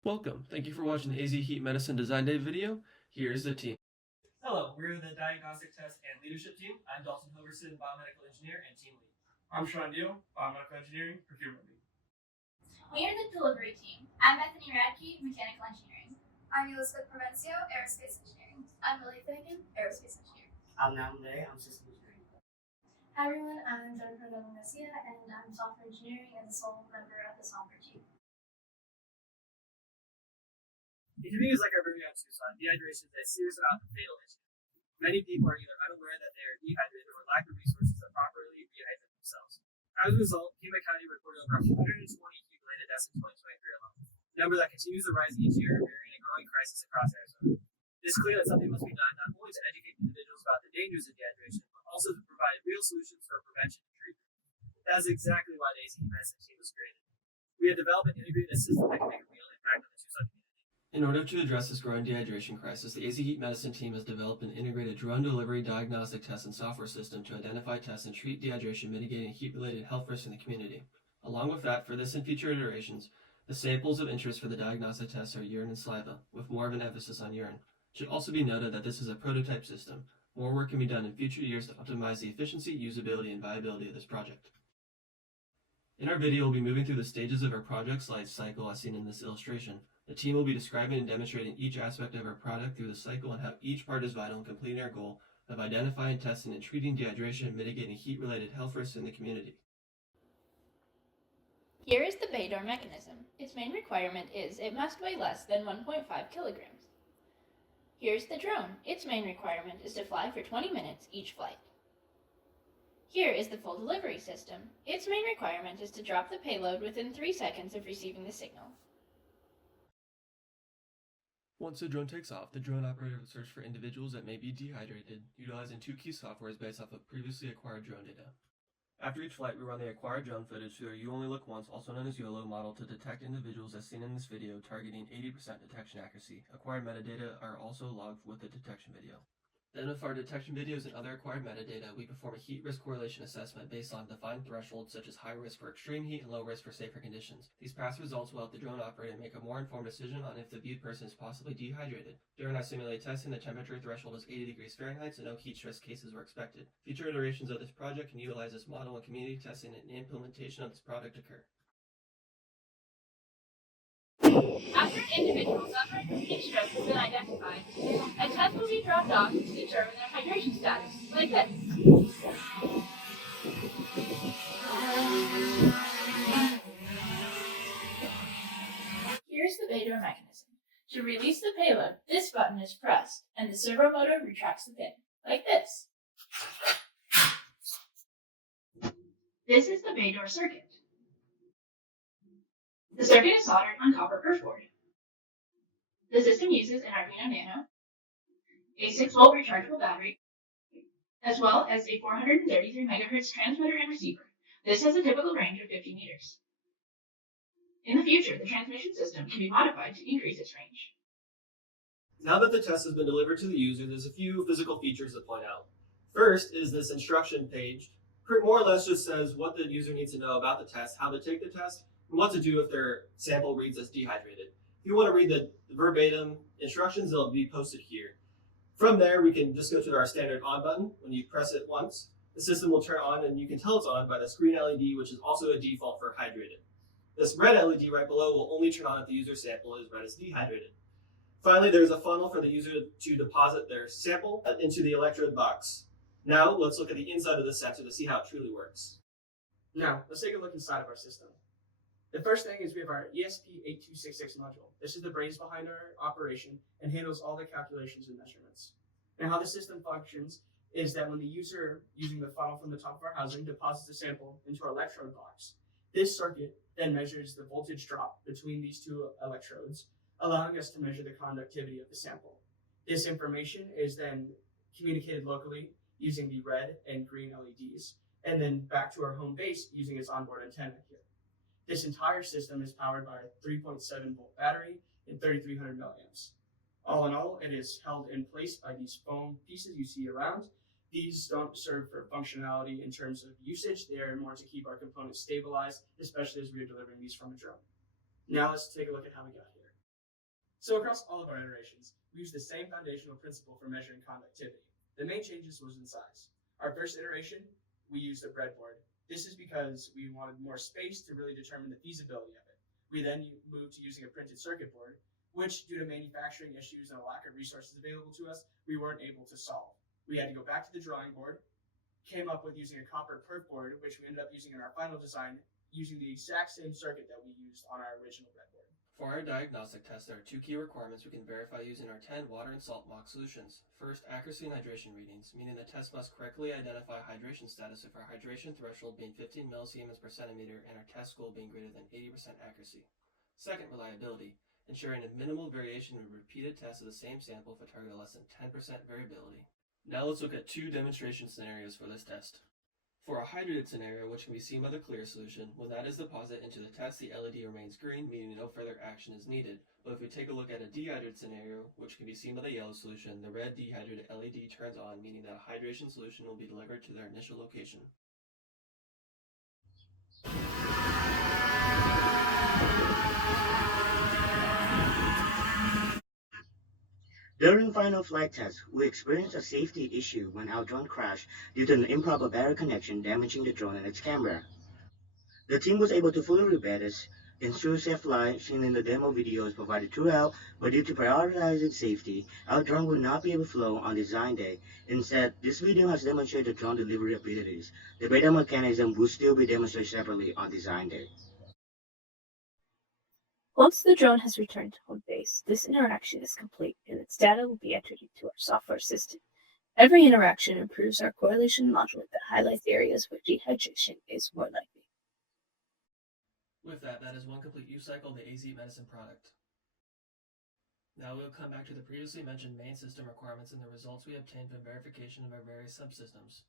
Welcome. Thank you for watching the AZ Heat Medicine Design Day video. Here's the team. Hello, we're the Diagnostic Test and Leadership Team. I'm Dalton Hoverson, Biomedical Engineer and Team Lead. I'm Sean Deal, Biomedical Engineering, Procurement Lead. We are the Delivery Team. I'm Bethany Radke, Mechanical Engineering. I'm Elizabeth Provencio, Aerospace Engineering. I'm Lily Finnegan, Aerospace Engineer. I'm Namaday, I'm System Engineering. Hi everyone, I'm Jennifer Nolan Garcia, and I'm Software Engineering and the sole member of the Software Team. In communities like our Berge Winter Design, dehydration is a serious and often fatal issue. Many people are either unaware that they are dehydrated or lack the resources to properly rehydrate themselves. As a result, Pima County reported over 120 heat-related deaths in 2023 alone, a number that continues to rise each year, bearing a growing crisis across Arizona. It is clear that something must be done not only to educate individuals about the dangers of dehydration, but also to provide real solutions for prevention and treatment. That is exactly why the AZ Medicine Team was created. We have developed and integrated a system that can make a real impact on the Tucson community. In order to address this growing dehydration crisis, the AZ Heat Medicine Team has developed an integrated drone delivery diagnostic test and software system to identify, test, and treat dehydration, mitigating heat-related health risks in the community. Along with that, for this and future iterations, the samples of interest for the diagnostic tests are urine and saliva, with more of an emphasis on urine. It should also be noted that this is a prototype system. More work can be done in future years to optimize the efficiency, usability, and viability of this project. In our video, we'll be moving through the stages of our project's life cycle as seen in this illustration. The team will be describing and demonstrating each aspect of our product through the cycle and how each part is vital in completing our goal of identifying, testing, and treating dehydration and mitigating heat-related health risks in the community. Here is the bay door mechanism. Its main requirement is it must weigh less than 1.5 kilograms. Here's the drone. Its main requirement is to fly for 20 minutes each flight. Here is the full delivery system. Its main requirement is to drop the payload within 3 seconds of receiving the signal. Once the drone takes off, the drone operator will search for individuals that may be dehydrated, utilizing 2 key softwares based off of previously acquired drone data. After each flight, we run the acquired drone footage through our You Only Look Once, also known as YOLO model, to detect individuals as seen in this video, targeting 80% detection accuracy. Acquired metadata are also logged with the detection video. Then with our detection videos and other acquired metadata, we perform a heat risk correlation assessment based on defined thresholds such as high risk for extreme heat and low risk for safer conditions. These past results will help the drone operator make a more informed decision on if the viewed person is possibly dehydrated. During our simulated testing, the temperature threshold is 80 degrees Fahrenheit, so no heat stress cases were expected. Future iterations of this project can utilize this model when community testing and implementation of this product occur. After an individual suffering from heat stress has been identified, a test will be dropped off to determine their hydration status, like this. Here's the bay door mechanism. To release the payload, this button is pressed, and the servo motor retracts the pin, like this. This is the bay door circuit. The circuit is soldered on copper perf board. The system uses an Arduino Nano, a 6-volt rechargeable battery, as well as a 433 MHz transmitter and receiver. This has a typical range of 50 meters. In the future, the transmission system can be modified to increase its range. Now that the test has been delivered to the user, there's a few physical features to point out. First is this instruction page. More or less just says what the user needs to know about the test, how to take the test, and what to do if their sample reads as dehydrated. If you want to read the verbatim instructions, they'll be posted here. From there, we can just go to our standard on button. When you press it once, the system will turn on, and you can tell it's on by this green LED, which is also a default for hydrated. This red LED right below will only turn on if the user sample is read as dehydrated. Finally, there's a funnel for the user to deposit their sample into the electrode box. Now, let's look at the inside of the sensor to see how it truly works. Now, let's take a look inside of our system. The first thing is we have our ESP8266 module. This is the brains behind our operation and handles all the calculations and measurements. And how the system functions is that when the user, using the funnel from the top of our housing, deposits the sample into our electrode box, this circuit then measures the voltage drop between these two electrodes, allowing us to measure the conductivity of the sample. This information is then communicated locally using the red and green LEDs, and then back to our home base using its onboard antenna here. This entire system is powered by a 3.7-volt battery and 3,300 milliamps. All in all, it is held in place by these foam pieces you see around. These don't serve for functionality in terms of usage. They are more to keep our components stabilized, especially as we are delivering these from a drone. Now let's take a look at how we got here. So across all of our iterations, we use the same foundational principle for measuring conductivity. The main changes was in size. Our first iteration, we used a breadboard. This is because we wanted more space to really determine the feasibility of it. We then moved to using a printed circuit board, which, due to manufacturing issues and a lack of resources available to us, we weren't able to solve. We had to go back to the drawing board, came up with using a copper perf board, which we ended up using in our final design, using the exact same circuit that we used on our original breadboard. For our diagnostic test, there are two key requirements we can verify using our 10 water and salt mock solutions. First, accuracy and hydration readings, meaning the test must correctly identify hydration status if our hydration threshold being 15 millisiemens per centimeter and our test goal being greater than 80% accuracy. Second, reliability, ensuring a minimal variation with repeated tests of the same sample if a target of less than 10% variability. Now let's look at two demonstration scenarios for this test. For a hydrated scenario, which can be seen by the clear solution, when that is deposited into the test, the LED remains green, meaning no further action is needed. But if we take a look at a dehydrated scenario, which can be seen by the yellow solution, the red dehydrated LED turns on, meaning that a hydration solution will be delivered to their initial location. During final flight test, we experienced a safety issue when our drone crashed due to an improper battery connection damaging the drone and its camera. The team was able to fully repair this, ensure safe flight, seen in the demo videos provided throughout, but due to prioritizing safety, our drone will not be able to fly on design day. Instead, this video has demonstrated drone delivery abilities. The beta mechanism will still be demonstrated separately on design day. Once the drone has returned to home base, this interaction is complete and its data will be entered into our software system. Every interaction improves our correlation module that highlights areas where dehydration is more likely. With that is one complete use cycle of the AZ Medicine product. Now we'll come back to the previously mentioned main system requirements and the results we obtained from verification of our various subsystems.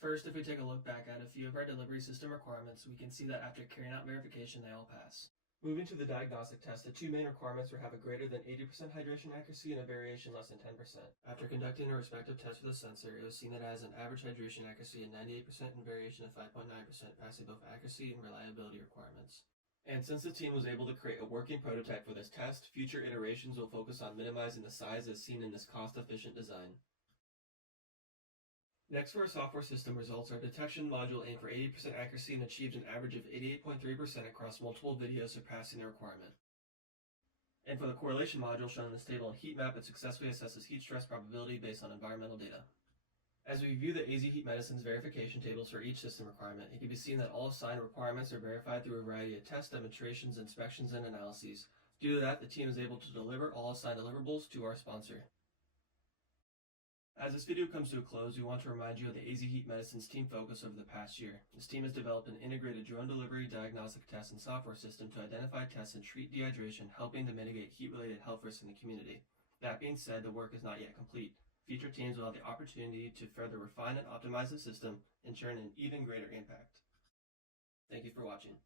First, if we take a look back at a few of our delivery system requirements, we can see that after carrying out verification, they all pass. Moving to the diagnostic test, the two main requirements were have a greater than 80% hydration accuracy and a variation less than 10%. After conducting a respective test for the sensor, it was seen that it has an average hydration accuracy of 98% and variation of 5.9%, passing both accuracy and reliability requirements. And since the team was able to create a working prototype for this test, future iterations will focus on minimizing the size as seen in this cost-efficient design. Next, for our software system results, our detection module aimed for 80% accuracy and achieved an average of 88.3% across multiple videos, surpassing the requirement. And for the correlation module shown in this table, a heat map, it successfully assesses heat stress probability based on environmental data. As we view the AZ Heat Medicine's verification tables for each system requirement, it can be seen that all assigned requirements are verified through a variety of tests, demonstrations, inspections, and analyses. Due to that, the team is able to deliver all assigned deliverables to our sponsor. As this video comes to a close, we want to remind you of the AZ Heat Medicine's team focus over the past year. This team has developed an integrated drone delivery, diagnostic test, and software system to identify, test, and treat dehydration, helping to mitigate heat-related health risks in the community. That being said, the work is not yet complete. Future teams will have the opportunity to further refine and optimize the system, ensuring an even greater impact. Thank you for watching.